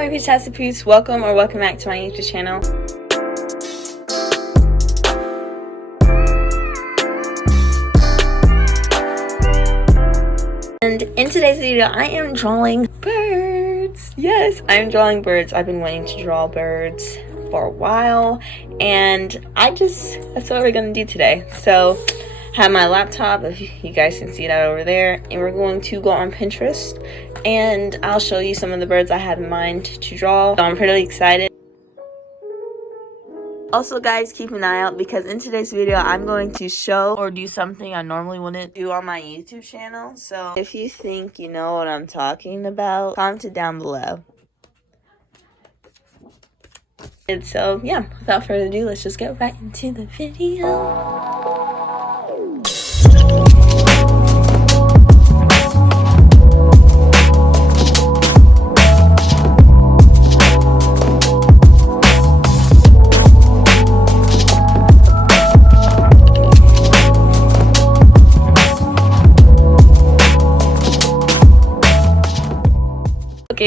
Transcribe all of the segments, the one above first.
my fantastic peeps, welcome back to my YouTube channel. And in today's video, I am drawing birds. Yes, I'm drawing birds. I've been waiting to draw birds for a while, and that's what we're gonna do today. So I have my laptop, if you guys can see that over there, and we're going to go on Pinterest and I'll show you some of the birds I have in mind to draw. So I'm pretty excited. Also guys, keep an eye out because in today's video I'm going to show or do something I normally wouldn't do on my YouTube channel. So if you think you know what I'm talking about, comment it down below. And so yeah, without further ado, let's just get right into the video.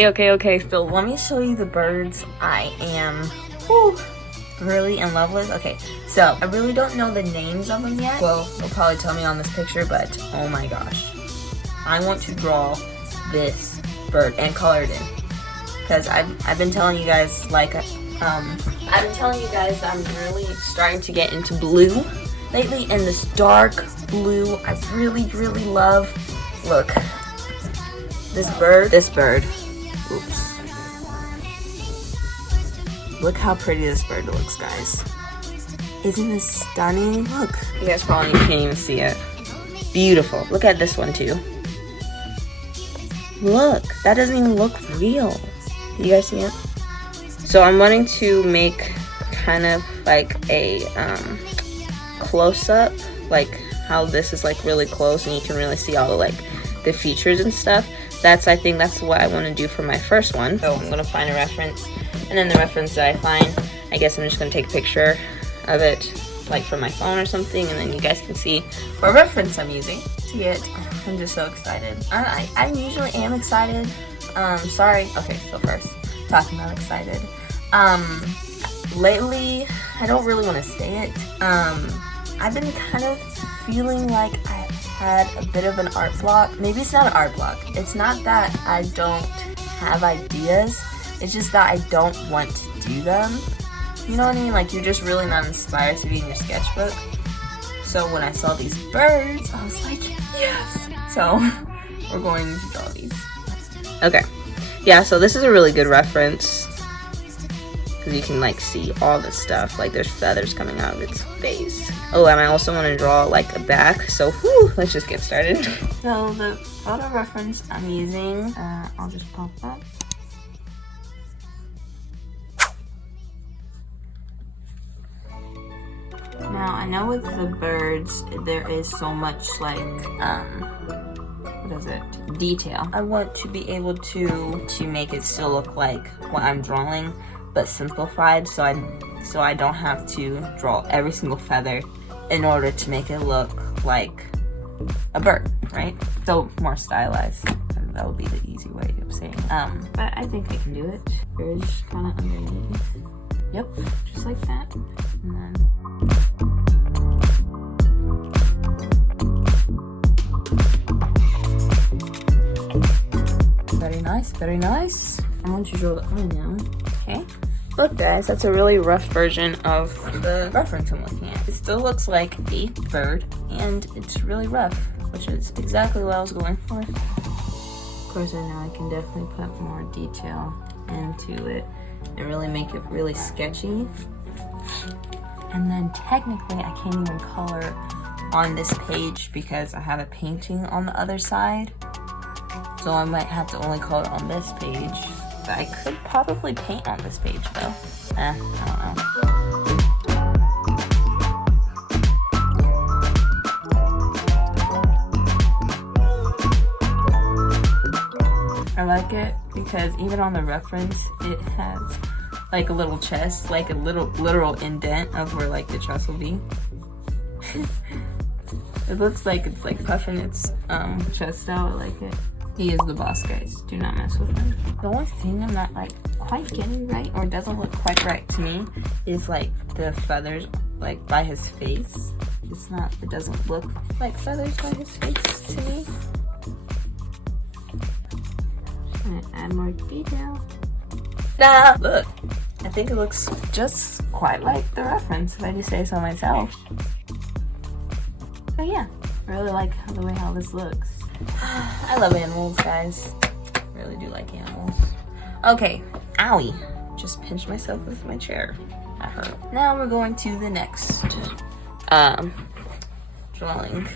Okay, so let me show you the birds I am really in love with. Okay, so I really don't know the names of them yet. Well, they'll probably tell me on this picture, but oh my gosh. I want to draw this bird and color it in. Because I've been telling you guys, like, I'm really starting to get into blue lately, and this dark blue I really love. Look, this bird. Oops. Look how pretty this bird looks, guys. Isn't this stunning? Look. You guys probably can't even see it. Beautiful. Look at this one too. Look, that doesn't even look real. Do you guys see it? So I'm wanting to make kind of like a close-up, like how this is like really close and you can really see all the like the features and stuff. I think that's what I want to do for my first one. So I'm going to find a reference, and then the reference that I find, I guess I'm just going to take a picture of it, like from my phone or something, and then you guys can see what reference I'm using to it. I'm just so excited. I usually am excited. Sorry. Okay, so first, talking about excited. Lately, I don't really want to say it. I've been kind of feeling like I had a bit of an art block. Maybe it's not an art block. It's not that I don't have ideas. It's just that I don't want to do them. You know what I mean? Like, you're just really not inspired to be in your sketchbook. So when I saw these birds, I was like, yes! So we're going to draw these. Okay. Yeah, so this is a really good reference because you can like see all this stuff. Like, there's feathers coming out of its face. Oh, and I also want to draw like a back. So let's just get started. So the photo reference I'm using, I'll just pop that. Now I know with the birds there is so much like what is it? Detail. I want to be able to make it still look like what I'm drawing, but simplified, so I don't have to draw every single feather in order to make it look like a bird, right? So more stylized. That would be the easy way of saying it. But I think I can do it. Here's kind of underneath. Yep, just like that. And then very nice. I want to draw the eye now. Okay. Look guys, that's a really rough version of the reference I'm looking at. It still looks like a bird, and it's really rough, which is exactly what I was going for. Of course, I know I can definitely put more detail into it and really make it really sketchy. And then technically, I can't even color on this page because I have a painting on the other side. So I might have to only color on this page. But I could probably paint on this page though. I don't know. I like it because even on the reference, it has like a little chest, like a literal indent of where like the chest will be. It looks like it's like puffing its chest out. I like it. He is the boss, guys. Do not mess with him. The only thing I'm not like quite getting right, or doesn't look quite right to me, is like the feathers like by his face. It doesn't look like feathers by his face to me. Just gonna add more detail. Nah, look. I think it looks just quite like the reference, if I do say so myself. But yeah, I really like the way how this looks. I love animals, guys. I really do like animals. Okay, owie. Just pinched myself with my chair. That hurt. Now we're going to the next drawing.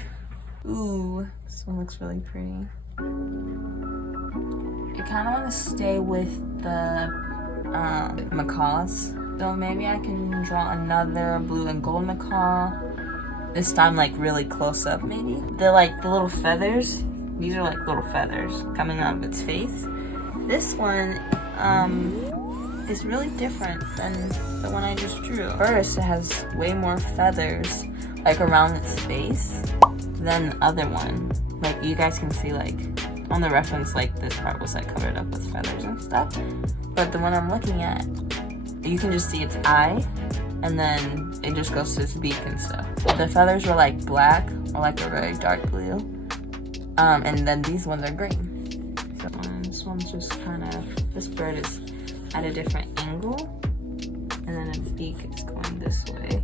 Ooh, this one looks really pretty. I kind of want to stay with the macaws. So maybe I can draw another blue and gold macaw. This time like really close up maybe. They're like the little feathers. These are like little feathers coming out of its face. This one is really different than the one I just drew. First, it has way more feathers like around its face than the other one. Like you guys can see like on the reference, like this part was like covered up with feathers and stuff. But the one I'm looking at, you can just see its eye, and then it just goes to its beak and stuff. The feathers were like black or like a very dark blue, and then these ones are green. So this one's just kind of, this bird is at a different angle, and then its beak is going this way.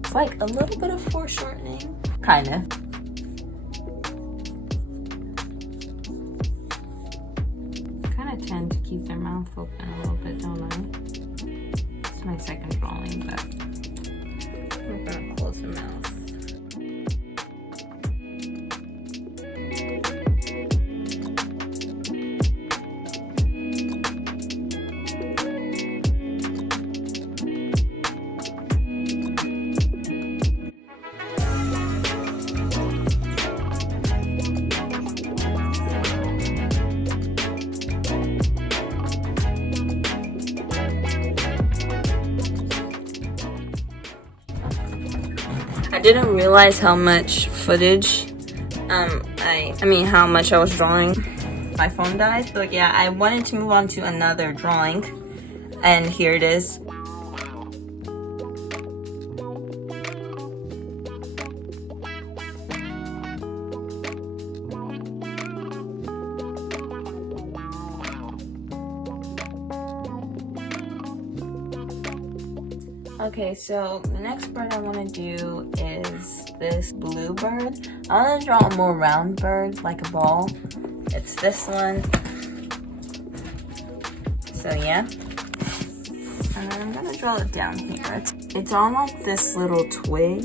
It's like a little bit of foreshortening, kind of. I tend to keep their mouth open a little bit, don't I? It's my second drawing, but I'm gonna close their mouth. I didn't realize how much footage, how much I was drawing. My phone died. So yeah, I wanted to move on to another drawing, and here it is. Okay, so the next bird I want to do is this bluebird. I want to draw a more round bird, like a ball. It's this one. So yeah. And then I'm going to draw it down here. It's on like this little twig.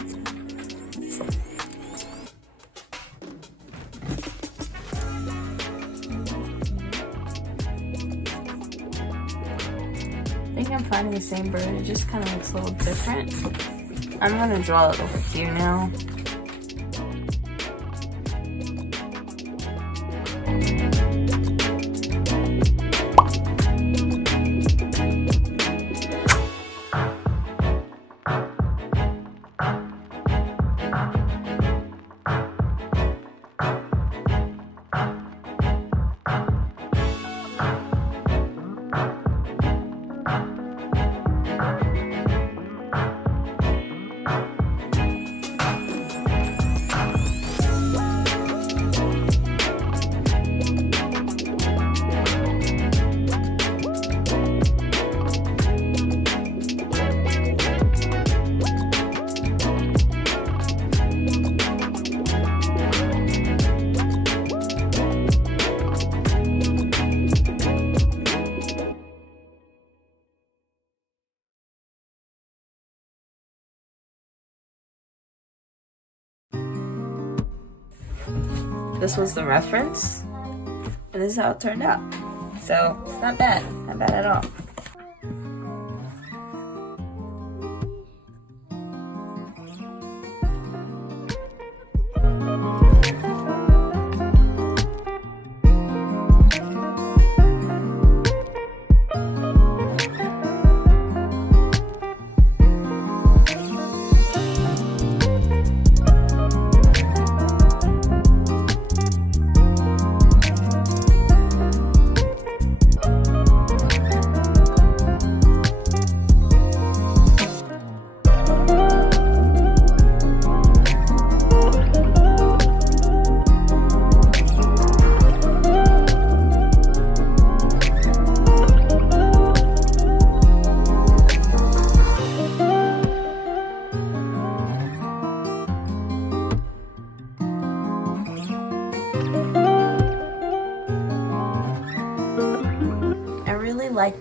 I think I'm finding the same bird, it just kind of looks a little different. I'm going to draw it over here now. This was the reference, and this is how it turned out. So it's not bad at all.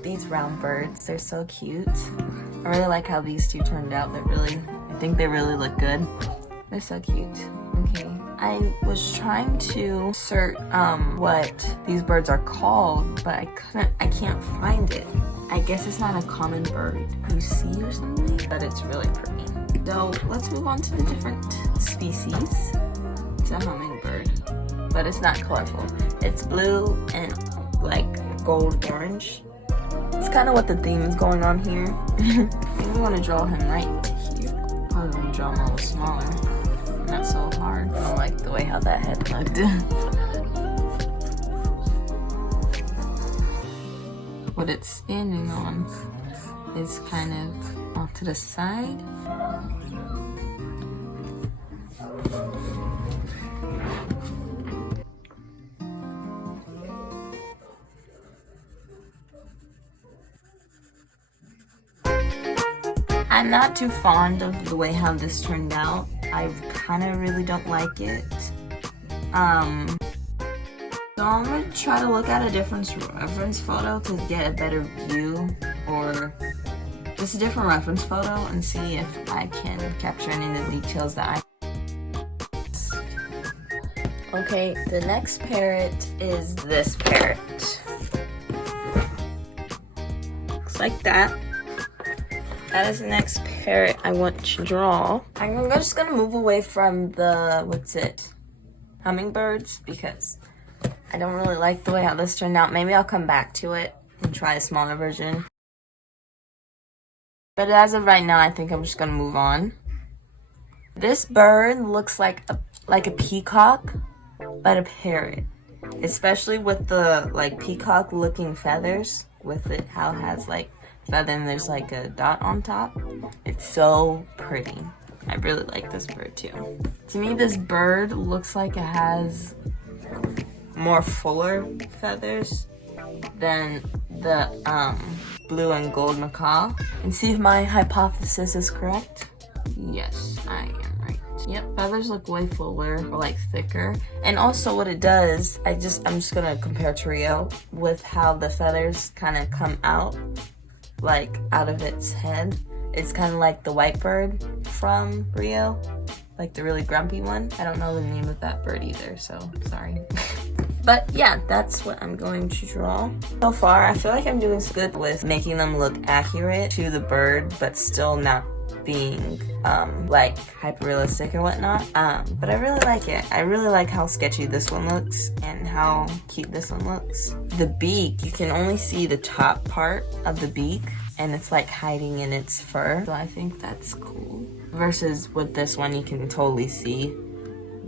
these round birds. They're so cute. I really like how these two turned out. I think they really look good. They're so cute. Okay, I was trying to insert what these birds are called, but I can't find it. I guess it's not a common bird you see or something, but it's really pretty. So let's move on to the different species. It's a hummingbird, but it's not colorful. It's blue and like gold orange. It's kind of what the theme is going on here. I think we want to draw him right here. Probably want to draw him a little smaller. Not so hard. I don't like the way how that head looked. What it's standing on is kind of off to the side. I'm not too fond of the way how this turned out. I kind of really don't like it. So I'm gonna try to look at a different reference photo to get a better view, or just a different reference photo, and see if I can capture any of the details that Okay, the next parrot is this parrot. Looks like that. That is the next parrot I want to draw. I'm just gonna move away from the, hummingbirds, because I don't really like the way how this turned out. Maybe I'll come back to it and try a smaller version. But as of right now, I think I'm just gonna move on. This bird looks like a peacock, but a parrot. Especially with the peacock looking feathers, with it how it has feather and there's a dot on top. It's so pretty. I really like this bird too. To me, this bird looks like it has more fuller feathers than the blue and gold macaw. And see if my hypothesis is correct. Yes, I am right. Yep, feathers look way fuller or thicker. And also what it does, I'm just gonna compare to Rio with how the feathers kind of come out out of its head. It's kind of like the white bird from Rio, the really grumpy one. I don't know the name of that bird either, so sorry. But yeah, that's what I'm going to draw. So far, I feel like I'm doing so good with making them look accurate to the bird, but still not being hyper realistic or whatnot. But I really like it. I really like how sketchy this one looks and how cute this one looks. The beak, you can only see the top part of the beak, and it's hiding in its fur. So I think that's cool. Versus with this one, you can totally see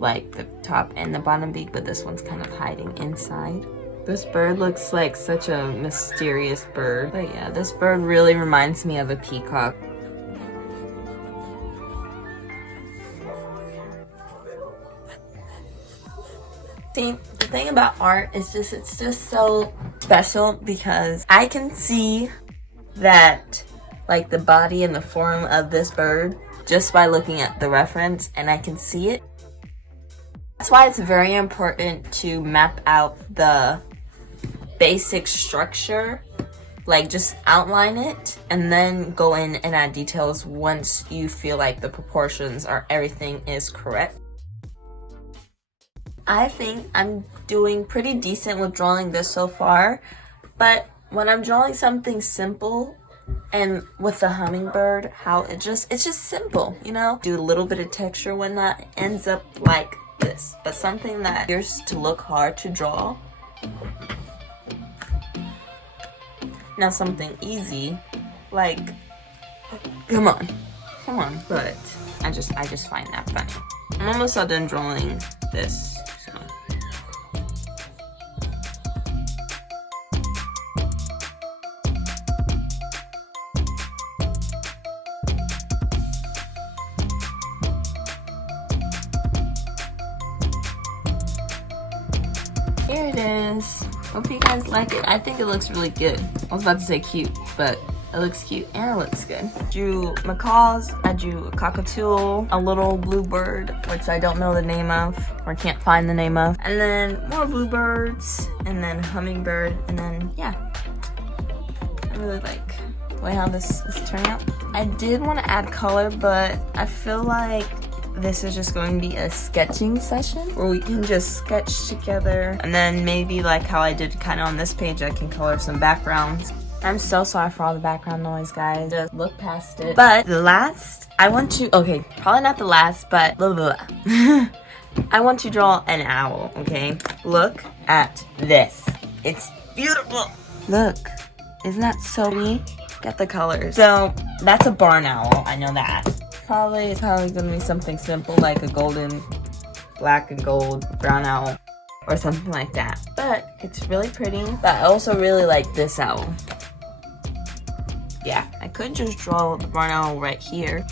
the top and the bottom beak, but this one's kind of hiding inside. This bird looks like such a mysterious bird. But yeah, this bird really reminds me of a peacock. See, the thing about art is it's just so special because I can see that the body and the form of this bird just by looking at the reference, and I can see it. That's why it's very important to map out the basic structure, just outline it, and then go in and add details once you feel the proportions or everything is correct. I think I'm doing pretty decent with drawing this so far, but when I'm drawing something simple, and with the hummingbird, how it's just simple, do a little bit of texture when that ends up like this. But something that appears to look hard to draw, now something easy, come on, but I just find that funny. I'm almost all done drawing this. Here it is. Hope you guys like it. I think it looks really good. I was about to say cute, but it looks cute and it looks good. Drew macaws. I drew a cockatoo, a little bluebird, which I don't know the name of or can't find the name of, and then more bluebirds, and then hummingbird, and then yeah. really like the way how this is turning out. I did want to add color, but I feel like this is just going to be a sketching session where we can just sketch together, and then maybe like how I did kind of on this page, I can color some backgrounds. I'm so sorry for all the background noise, guys. Just look past it. But the last, I want to, okay, probably not the last, but blah, blah, blah. I want to draw an owl, okay? Look at this. It's beautiful. Look, isn't that so neat? Get the colors. So that's a barn owl, I know that. It's probably gonna be something simple like a golden, black and gold brown owl or something like that. But it's really pretty. But I also really like this owl. Yeah, I could just draw the barn owl right here.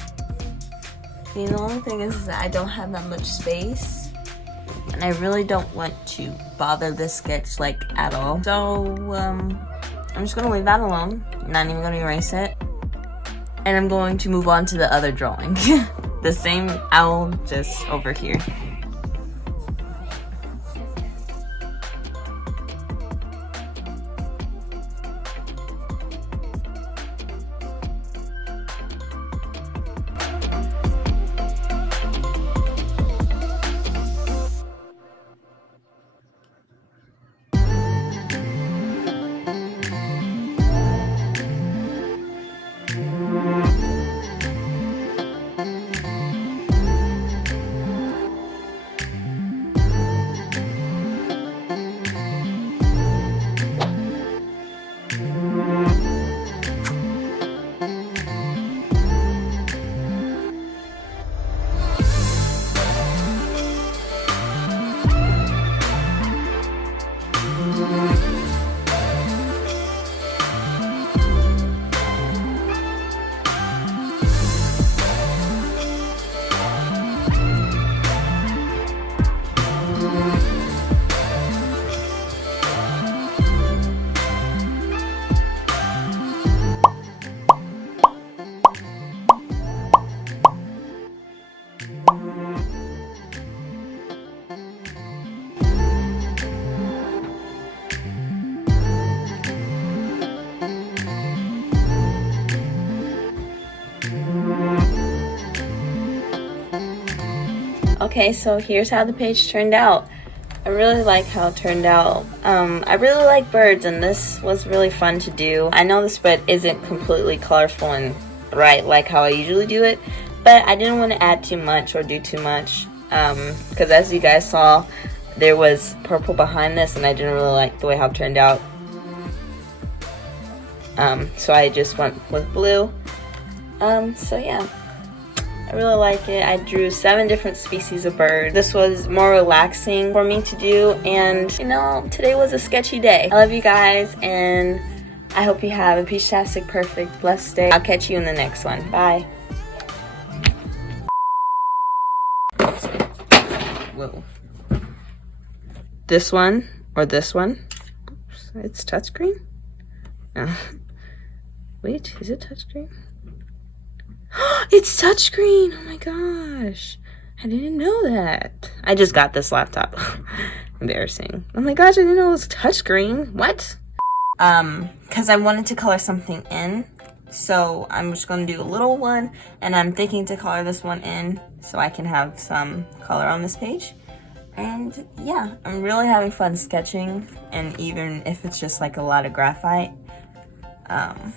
See, the only thing is that I don't have that much space, and I really don't want to bother this sketch like at all. So I'm just gonna leave that alone. I'm not even gonna erase it. And I'm going to move on to the other drawing. The same owl, just over here. Okay, so here's how the page turned out. I really like how it turned out. I really like birds, and this was really fun to do. I know the spread isn't completely colorful and bright like how I usually do it, but I didn't want to add too much or do too much, because as you guys saw, there was purple behind this, and I didn't really like the way how it turned out. So I just went with blue. So yeah. I really like it. I drew 7 different species of birds. This was more relaxing for me to do, and you know, today was a sketchy day. I love you guys, and I hope you have a peachtastic, perfect, blessed day. I'll catch you in the next one. Bye. Whoa. This one or this one? Oops, it's touchscreen? No. Wait, is it touchscreen? It's touchscreen! Oh my gosh. I didn't know that. I just got this laptop. Embarrassing. Oh my gosh, I didn't know it was touchscreen. What? Because I wanted to color something in. So I'm just going to do a little one. And I'm thinking to color this one in so I can have some color on this page. And yeah, I'm really having fun sketching. And even if it's just like a lot of graphite. And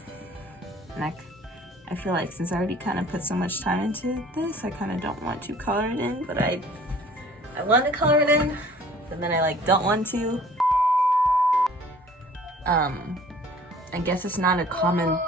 I feel like since I already kind of put so much time into this, I kind of don't want to color it in, but I want to color it in, but then I like don't want to. I guess it's not a common